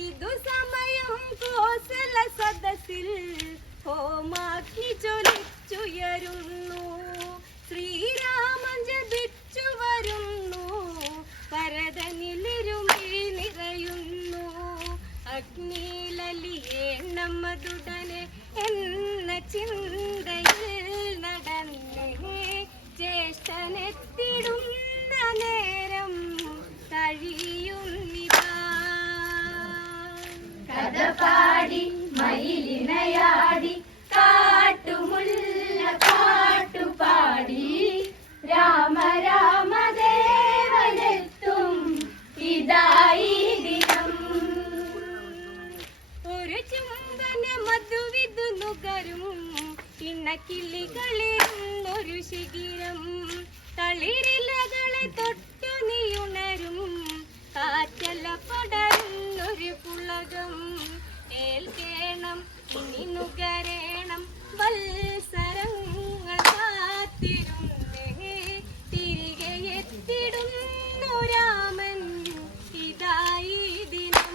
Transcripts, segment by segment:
ഇതു സമയം കോസല സദസ്സിൽ ഹോമാക്കി ചൊലിച്ചുയരുന്നു ശ്രീരാമൻ ജപിച്ചു വരുന്നു ഭരതനിലിരുമിഴി നിറയുന്നു അഗ്നിലലിയേ നമ്മതുടനെ എന്ന ചിന്തയിൽ പാടി മയിലിനയാടി കാട്ടുമുല്ല പാട്ടുപാടി രാമ രാമ ദേവനെത്തും ഇതായി ദിനം. ഒരു ചുംബന മധുവിതു നുകരും ഒരു ശിഖിരം. തളിരിലകളെ തൊട്ടു നുകരേണം വത്സരങ്ങൾ കാത്തിരുന്നേ തിരികെ എത്തിടുന്നു രാമൻ. ഇതായി ദിനം.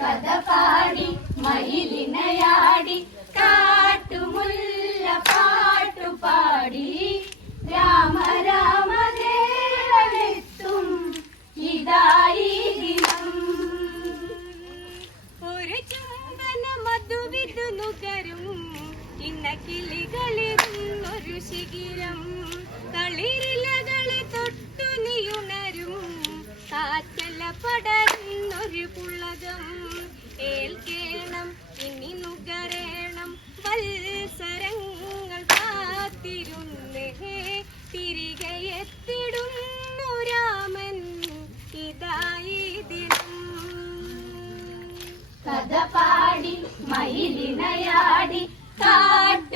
കഥ പാടി മയിലിനയാടി കാട്ടുമുല്ല നുകരും ഇന്നക്കിളികളിരുന്നൊരു ശിഖിരം. തളിരിലകളെ തൊട്ടു നീയുണരും. കാറ്റല പടരുന്നൊരു പുളകം. ഏൽക്കേണം ഇനി നുകരേണം. വത്സരങ്ങൾ കാത്തിരുന്നേ. തിരികെ എത്തിടുന്നു കഥ പാടി മയിലിനയാടി കാട്ടി